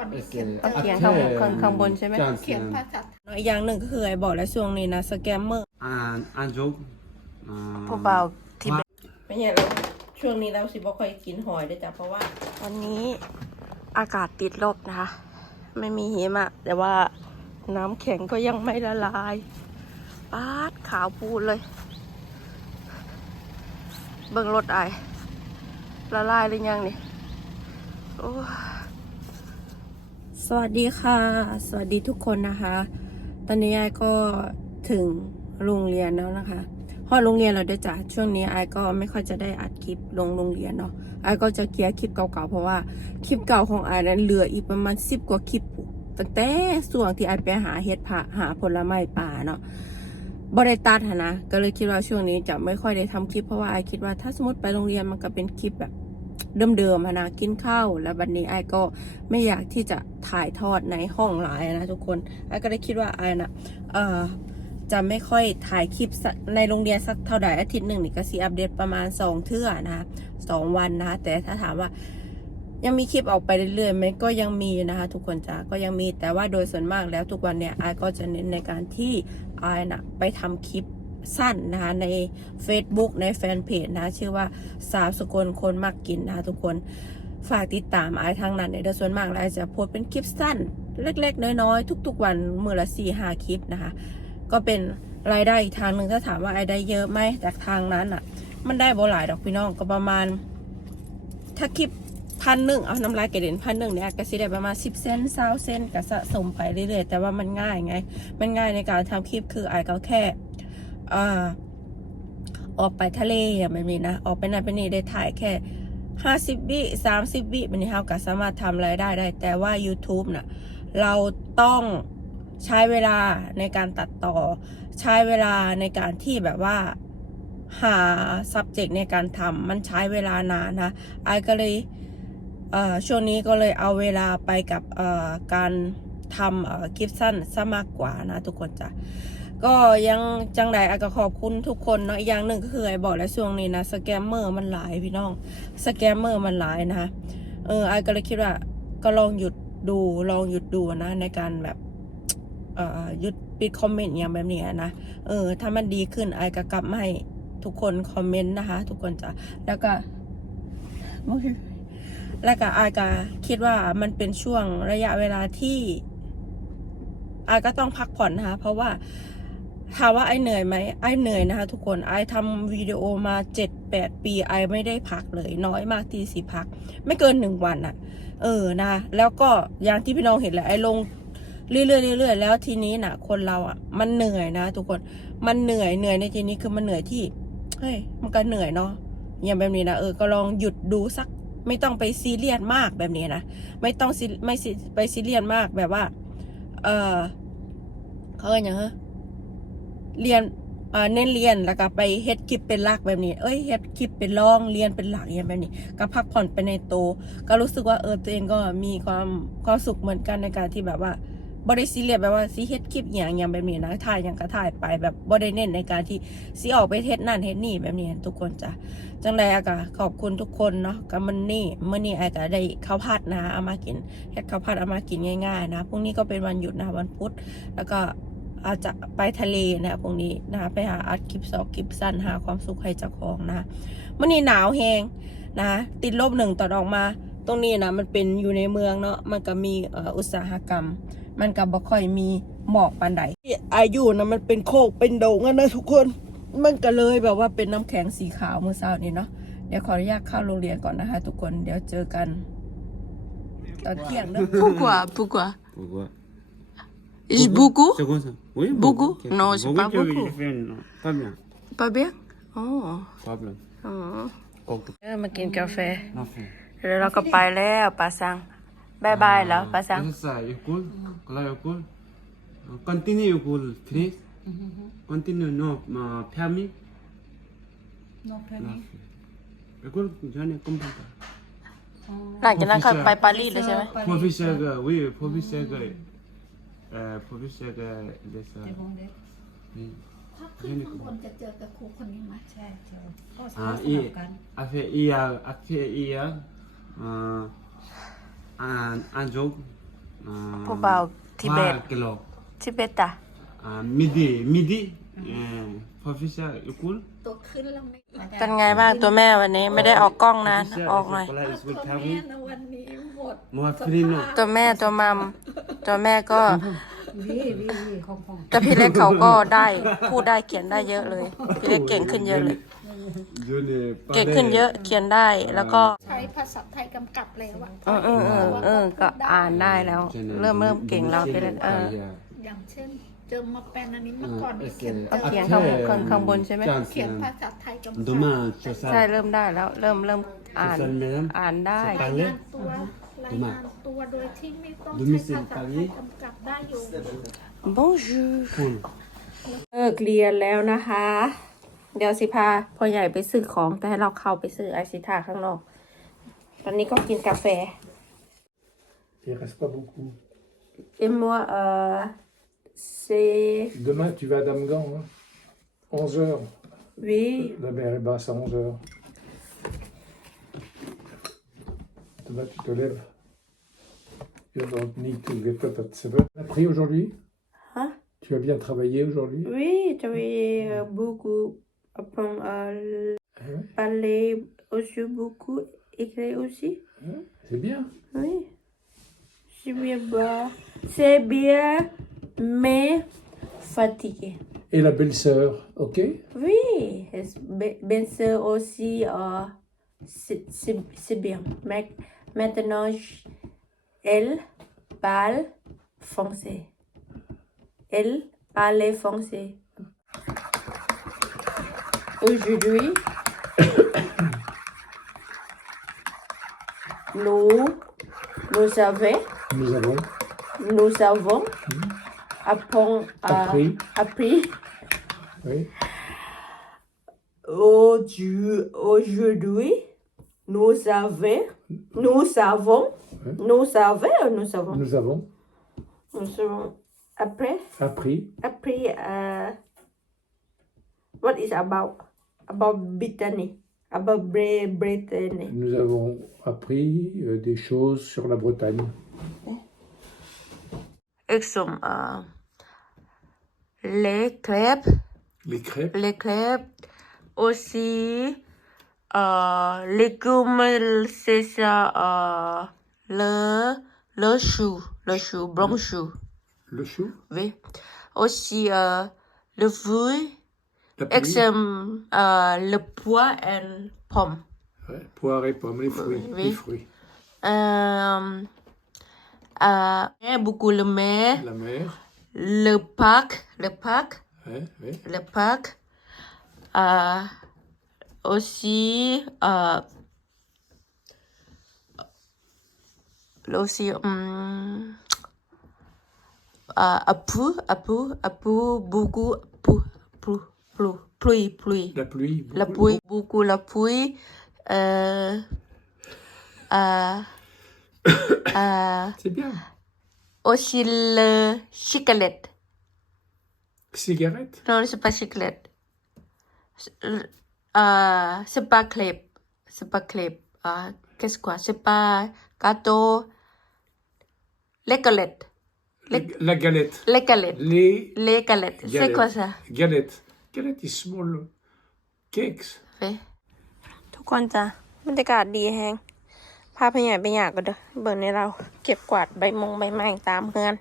อนนเขียนต้องเนข้างบนข้างบนใช่ไหม เขียนภาษาอีกอย่างหนึ่งก็คือไอ้บอกแล้วช่วงนี้นะสแกมเมอร์ อ่านอ่านจุกผู้เบาที่ไม่ใช่เราช่วงนี้เราสิบ่ค่อยกินหอยด้วยจ้ะเพราะว่า วันนี้อากาศติดลบนะคะ ไม่มีหิมะแต่ว่าน้ำแข็งก็ยังไม่ละลายปาดขาวปูเลย เบิ่งรถไอละลายหรือยังนี่โอ้ สวัสดีค่ะ สวัสดีทุกคนนะคะ ตอนนี้ไอายก็ถึงโรงเรียนแล้วนะคะพอโรงเรียนเราด้วยจ้ะช่วงนี้ไอายก็ไม่ค่อยจะได้อัดคลิปลงโรงเรียนเนาะไอายก็จะเคลียร์คลิปเก่าๆเพราะว่าคลิปเก่าของไอายนั้นเหลืออีกประมาณสิบกว่าคลิปตั้งแต่ส่วงที่ไอายไปหาเห็ดผาหาผลไม้ป่าเนาะบริตัดนะก็เลยคิดว่าช่วงนี้จะไม่ค่อยได้ทำคลิปเพราะว่าไอายคิดว่าถ้าสมมติไปโรงเรียนมันก็เป็นคลิปแบบ เดิมๆนะกินข้าวแล้วบัดนนี้ไอ้ก็ไม่อยากที่จะถ่ายทอดในห้องหลายนะทุกคนไอ้ก็ได้คิดว่าไอ้นะเอ่อจะไม่ค่อยถ่ายคลิปในโรงเรียนสักเท่าไหร่อาทิตย์หนึ่งนี่ก็สีอัปเดตประมาณสองเทื่อนะคะสองวันนะคะแต่ถ้าถามว่ายังมีคลิปออกไปเรื่อยๆไหมก็ยังมีนะคะ ทุกคนจ้าก็ยังมีแต่ว่าโดยส่วนมากแล้วทุกวันเนี่ยไอ้ก็จะเน้นในการที่ไอ้นะไปทำคลิป สั้นนะคะใน Facebook ในแฟนเพจนะชื่อว่าสาวสกลคนมักกินนะคะทุกคนฝากติดตามไอ้ทางนั้นเนี่ยโดยส่วนมากแล้วไอ้จะโพสเป็นคลิปสั้น เล็กๆ น้อยๆ ทุก ๆ วันมือละสี่ห้าคลิปนะคะ ก็เป็นรายได้อีกทางหนึ่งถ้าถามว่าไอ้ได้เยอะไหมจากทางนั้นอะ มันได้บ่หลายดอกพี่น้องก็ประมาณ ถ้าคลิปพันหนึ่งเอาน้ำลายกระเด็นพันหนึ่งเนี่ยก็สิได้ประมาณสิบเซนเศร้าเซนก็สะสมไปเรื่อยๆแต่ว่ามันง่ายไง มันง่ายในการทำคลิปคือไอ้ก็แค่ อ่าออกไปทะเลอย่างแบบนี้นะ ออกไปนั่นไปนี่ได้ถ่ายแค่ห้าสิบวิสามสิบวิแบบนี้เราก็สามารถทำรายได้ได้ แต่ว่า YouTube น่ะเราต้องใช้เวลาในการตัดต่อ ใช้เวลาในการที่แบบว่าหา subject ในการทำมันใช้เวลานานนะไอก็เลยช่วงนี้ก็เลยเอาเวลาไปกับการทำคลิปสั้นซะมากกว่านะทุกคนจ้ะ ก็ยังจังใดอาก็ขอบคุณทุกคนเนาะอีกอย่างหนึ่งก็คือไอ้บอกแล้วช่วงนี้นะสแกมเมอร์มันหลายพี่น้องสแกมเมอร์มันหลายนะคะเออไอ้ก็เลยคิดว่าก็ลองหยุดดูลองหยุดดูนะในการแบบเอ่อหยุดปิดคอมเมนต์อย่างแบบนี้นะเออถ้ามันดีขึ้นไอ้ก็กลับมาให้ทุกคนคอมเมนต์นะคะ ทุกคนจ้ะแล้วก็แล้วก็อายก็คิดว่ามันเป็นช่วงระยะเวลาที่อายก็ต้องพักผ่อนนะคะเพราะว่า ถามว่าไอเหนื่อยไหมไอเหนื่อยนะคะ ทุกคนไอทำวิดีโอมาเจ็ดแปดปีไอไม่ได้พักเลยน้อยมากที่สิพัก ไม่เกินหนึ่งวันอะเออนะแล้วก็อย่างที่พี่น้องเห็นแหละไอลงเรื่อยๆเรื่อยๆแล้วทีนี้น่ะคนเราอะมันเหนื่อยนะ ทุกคนมันเหนื่อยเหนื่อยในทีนี้คือมันเหนื่อยที่เฮ้ยมันก็เหนื่อยเนาะอย่างแบบนี้นะเออก็ลองหยุดดูสัก ไม่ต้องไปซีเรียสมากแบบนี้นะไม่ต้องซีไม่ซีไปซีเรียสมากแบบว่า เออเขาเรียกย่างเหรอ เรียนเน้นเรียนแล้วก็ไปเฮ็ดคลิปเป็นหลักแบบนี้ เอ้ยเฮ็ดคลิปเป็นรองเรียนเป็นหลักอย่างแบบนี้ ก็พักผ่อนไปในโต ก็รู้สึกว่าเออตัวเองก็มีความความสุขเหมือนกันในการที่แบบว่าบริซีเรียแบบว่าซีเฮ็ดคลิปอย่างอย่างแบบนี้นะถ่ายอย่างก็ถ่ายไปแบบบริเน้นในการที่ซีออกไปเฮ็ดนั่นเฮ็ดนี่แบบนี้ทุกคนจ้ะจังไรอะก็ขอบคุณทุกคนเนาะกับมันนี่เมื่อนี้ไอก็ได้ข้าวผัดนะเอามากินเฮ็ดข้าวผัดเอามากินง่ายๆนะพรุ่งนี้ก็เป็นวันหยุดนะวันพุธแล้วก็ อาจจะไปทะเลนะพรุ่งนี้นะไปหาอัดคลิปสองคลิปสั้นหาความสุขให้เจ้าของนะเมื่อนี้หนาวแหงนะติดลบหนึ่งต่อนออกมา ตรงนี้นะมันเป็นอยู่ในเมืองเนาะมันก็มีอ,อุตสาหกรรม มันก็บ่ค่อยมีหมอกปานใดอายุนะมันเป็นโคกเป็นโดงนะทุกคนมันก็เลยแบบว่าเป็นน้ำแข็งสีขาวเมื่อเช้านี้เนาะเดี๋ยวขออนุญาตเข้าโรงเรียนก่อนนะคะ ทุกคนเดี๋ยวเจอกัน ตอนเที่ยงเนอะ Pourquoi Pourquoi Pourquoi J'ai beaucoup C'est comme ça. Oui, Beaucoup quelques- Non, c'est pas que beaucoup. j'ai fait, non, Pas bien. Pas bien Oh. Pas bien. อ๋อ Ok. เออมากินกาแฟ Non, fait. เดี๋ยวเราก็ไปแล้วปาซังบายบายแล้วปาซัง C'est ça, écoute. Là, écoute. Continue, écoute. Please. Continue, non, ma permis. no Non, écoute, j'en ai compris. หลังจากนั้นเขาไปปารีสเลยใช่ไหม Ee, polis ya da lesa. ในวงเล็บ Ne? ถ้าขึ้นข้างบนจะเจอกับครูคนนี้ไหมใช่เจอก็สลับกัน Afe iya, afe iya. Uh, an anjong. Uh, Pobao, Tibet. Par kilo. ทิเบตตะดีมิดี midi. Ee, Polis ya okul. ตัวขึ้นแล้วไม่เป็นไงบ้างตัวแม่วันนี้ไม่ได้ออกกล้องนะออกหน่อยม่วันนี้ ดตัวแม่ตัวมัมตัวแม่ก็แต่พี่เล็กเขาก็ได้พูดได้เขียนได้เยอะเลย พี่เล็กเก่งขึ้นเยอะเลย เก่งขึ้นเยอะเขียนได้แล้วก็ใช้ภาษาไทยกำกับแล้วอะเออเออเออก็อ่านได้แล้ว เริ่มเริ่มเก่งแล้วพี่เล็กเอออย่างเช่นเจอมาแปลนอันนี้เมื่อก่อนเขียนเขียนข้างบนข้างบนใช่ไหมเขียนภาษาไทยกำกับใช่เริ่มได้แล้ว เริ่มเริ่มอ่านอ่านได้ตัว รายงานตัวโดยที่ไม่ต้องดูมิใช้สิภาษาไทปารียกำกับได้อยู่ Bonjour 콜. เลิกเรียนแล้วนะคะ เดี๋ยวสิพาพ่อใหญ่ไปซื้อของแต่ให้เราเข้าไปซื้อไอซิทาข้างนอก ตอนนี้ก็กินกาแฟ Il reste pas beaucoup. et moi euh, c'est Demain, tu vas à Damgan, hein 11 heures. oui La mer est basse à 11 heures. Demain, tu te lèves. You don't need to get up at 7. Tu as pris aujourd'hui? Hein? Tu as bien travaillé aujourd'hui? Oui j'avais euh, beaucoup apprendre à Hein parler aussi beaucoup écrire aussi. Hein C'est bien. oui. C'est bien bas c'est bien mais fatigué. Et la belle-sœur, ok? Oui, es- be- bien sûr aussi, euh, c'est c'est- c'est bien. Mais maintenant, je- elle parle français. Elle parle français. Aujourd'hui, nous, nous avons, Nous avons nous avons appris, Appris. appris oui, Aujourd'hui, nous savons, nous savons, Ouais. nous savons, nous savons, nous avons nous savons. Après, appris après, uh, what is about about Brittany, about Bri- Brittany? Nous avons appris euh, des choses sur la Bretagne. Exemple, uh, les crêpes, Les crêpes, les crêpes, aussi, euh, légumes, c'est ça, euh, le, le chou, le chou, blanc chou, le chou, oui. Aussi, euh, le fruit, exemple, euh, le pois et pomme. ouais, poire et pommes, les fruits. Oui. Les fruits. Euh, euh, beaucoup le mer, La mer, le parc, le parc, ouais, ouais. le parc. Euh, aussi, euh, aussi, hum, euh, un peu, un peu, un peu, beaucoup, peu, peu, peu, pluie, pluie. la pluie. La beaucoup- pluie, beaucoup la pluie. Euh, euh, euh, C'est bien. aussi le chocolat. Cigarette, Non, c'est pas chocolat. C'est- Euh, c'est pas crêpe. C'est pas crêpe. Euh, Qu'est-ce quoi? C'est pas gâteau. Les galettes. la, la galette. Les galettes. Les Les galettes. C'est Galettes. quoi ça? galettes. Galettes is small cakes. ทุกคนจ้ะบรรยากาศดีแฮงพาพยายไปอยากก็เด้อเบิ่งนี่เราเก็บกวาดใบมงใบไม้ตามเฮือน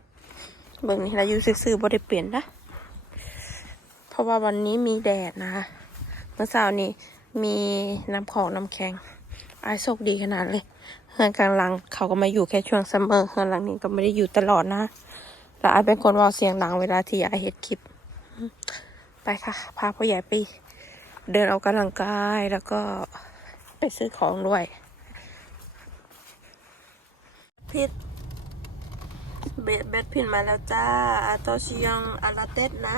เบิ่งนี่เราอยู่ซื่อๆบ่ได้เปลี่ยนนะเพราะว่าวันนี้มีแดดนะคะเมื่อเช้านี้มีน้ำของน้ำแข็งอายโชคดีขนาดเลยเฮือนกลางหลัง เขาก็มาอยู่แค่ช่วงซัมเมอร์เฮือนหลังนี้ก็ไม่ได้อยู่ตลอดนะแล้วอายเป็นคนเว่าเสียงดังเวลาที่อายเฮ็ดคลิปอืมไปค่ะ พาพ่อใหญ่ไป เดินออกกำลังกายแล้วก็ไปซื้อของด้วยพิษเบดเบดพินมาแล้วจ้าอาโตชิยังอาราเต็ดนะ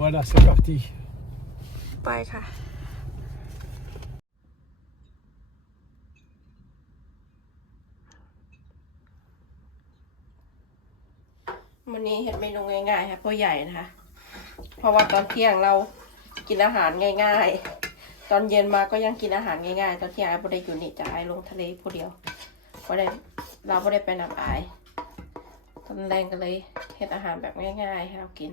Voilà, c'est parti. ไปค่ะ นนี้เห็นเมนูง่ายๆค่ะพ่อใหญ่นะคะ เพราะว่าตอนเที่ยงเรากินอาหารง่าย ๆ ตอนเย็นมาก็ยังกินอาหารง่ายๆ ตอนเที่ยงไอ้บ่ได้อยู่นี่จะไอ้ลงทะเลผู้เดียวบ่ได้เราไม่ได้ไปนำอายตอนแรงก็เลยเฮ็ดอาหารแบบง่ายๆให้เรากิน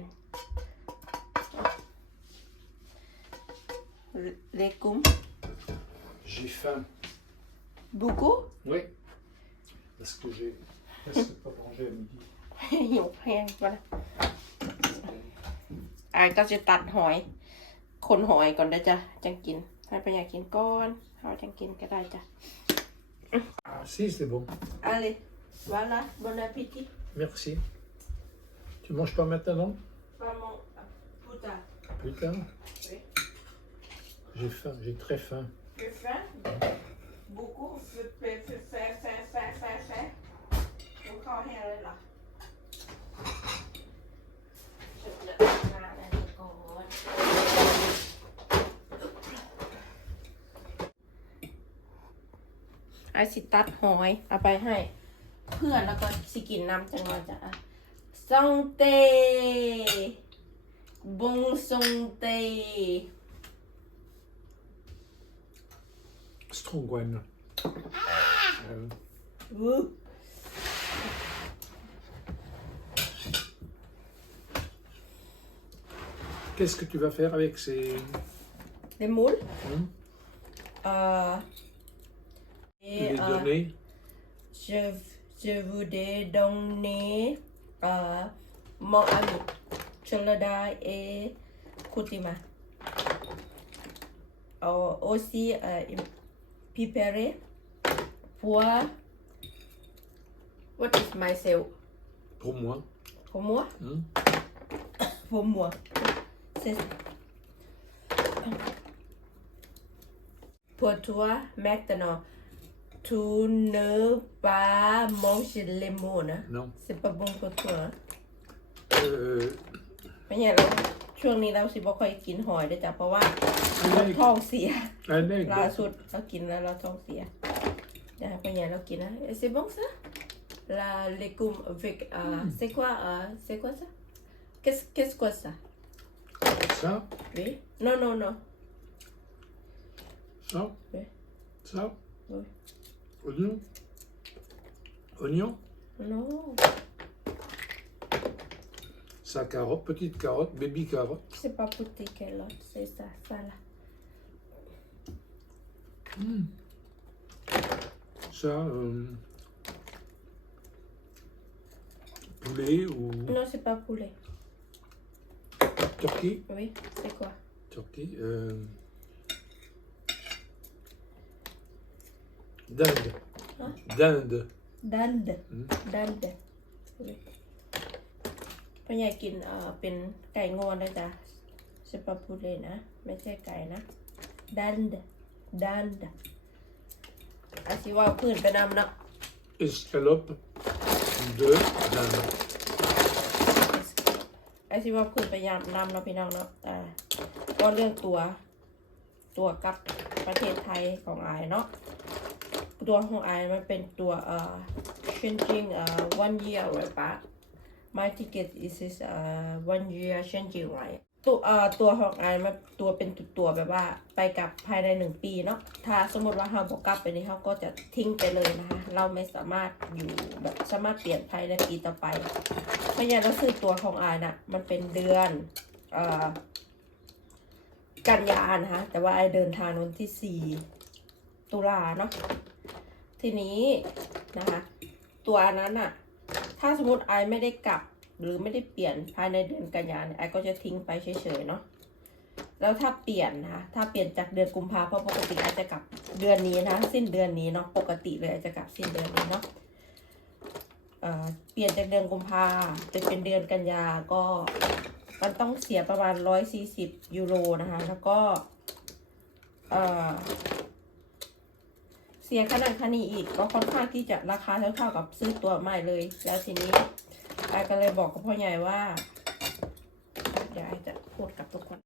เลกุม J'ai faim. บุกุ Oui. Parce que j'ai presque pas mangé à midi. หิวแพงมาละอายก็จะตัดหอย คนหอยก่อนได้จ้ะ จังกิน ให้ไปอยากกินก้อนเขาจังกินก็ได้จ้ะ Ah, si, c'est bon. Allez, voilà, bon appétit. Merci. Tu manges pas maintenant Maman, plus tard. Plus tard Oui. J'ai faim, j'ai très faim. Tu as faim Beaucoup, faim, faim, faim, faim, faim, faim. Encore rien là. ไอสิตัดหอย เอาไปให้ เพื่อนแล้วก็สิกินน้ำจังหวะจ้ะซองเตบงซองเต Strongoine. Euh, วู Qu'est-ce que tu vas faire avec ces... เดมูล Hmm เอ่อ et Les euh, je je voudrais donner euh, mon ami Cholada et Kutima euh, aussi euh, préparer pour what is myself pour moi. pour moi? Hmm? Pour moi. C'est pour toi maintenant. Tu ne pas manger les mots, hein? Non. C'est pas bon pour toi. hein? Euh, ไม่ใช่เราช่วงนี้เราสิบ่ค่อยกินหอยด้วยจ้ะเพราะว่าเราท้องเสีย un aigle. ล่าสุดเรากินแล้วเราท้องเสียนะเพราะงั้นเรากินนะ Et c'est bon ça La légume avec euh, c'est quoi euh, c'est quoi ça Qu'est-ce qu'est-ce que ça Ça, Oui. Non, non, non. ça, Oui. ça. Oui. Oignon. Oignon. Non. Ça, carotte, petite carotte, baby carotte. C'est pas petit carotte, c'est ça, ça là. Ça, euh, poulet ou Non, c'est pas poulet. turkey. Oui, c'est quoi? Turkey. Euh, dinde. Hein Dinde. Dinde. Hmm. Dinde. Oui. พ่อใหญ่กินเอ่อเป็นไก่งอนนะจ๊ะเซปาปูเลนะ ไม่ใช่ไก่นะ ดันดดันดอาชิว่าพื้นไปนำเนาะ Escalope de dinde. ไอซิว่าคุณพยายามนำเนาะพี่น้องเนาะอ่าก็เรื่องตัว ตัวกับประเทศไทยของอายเนาะ ตัวของไอมันเป็นตัวเอ่อ changing เอ่อ one year ไว้ปะ my ticket is is เอ่อ one year changing ไว้ตัวเอ่อตัวของไอมันตัวเป็นตัวแบบว่าไปกับภายในหนึ่งปีเนาะถ้าสมมติว่าเราบอกกลับไปนี่เขาก็จะทิ้งไปเลยนะคะ เราไม่สามารถอยู่แบบสามารถเปลี่ยนภายในปีต่อไปเพราะงั้นก็คือตัวของอายน่ะมันเป็นเดือนเอ่อกันยานะคะแต่ว่าไอเดินทางวันที่สี่ตุลาเนาะ ทีนี้นะคะ ตัวนั้นอะถ้าสมมติไอไม่ได้กลับหรือไม่ได้เปลี่ยนภายในเดือนกันยานไอก็จะทิ้งไปเฉยๆเนาะแล้วถ้าเปลี่ยนนะคะถ้าเปลี่ยนจากเดือนกุมภาเพราะปกติไอายจะกลับเดือนนี้นะ สิ้นเดือนนี้เนาะปกติเลยไอายจะกลับสิ้นเดือนนี้เนาะเปลี่ยนจากเดือนกุมภาไปเป็นเดือนกันยาก็มันต้องเสียประมาณร้อยสี่สิบยูโรนะคะ แล้วก็เอ่อ สียขนาดคันนี้อีกก็ค่อนข้างที่จะราคาเท่าๆกับซื้อตัวใหม่เลย แล้วทีนี้ไอก็เลยบอกกับพ่อใหญ่ว่าอยากจะพูดกับทุกคน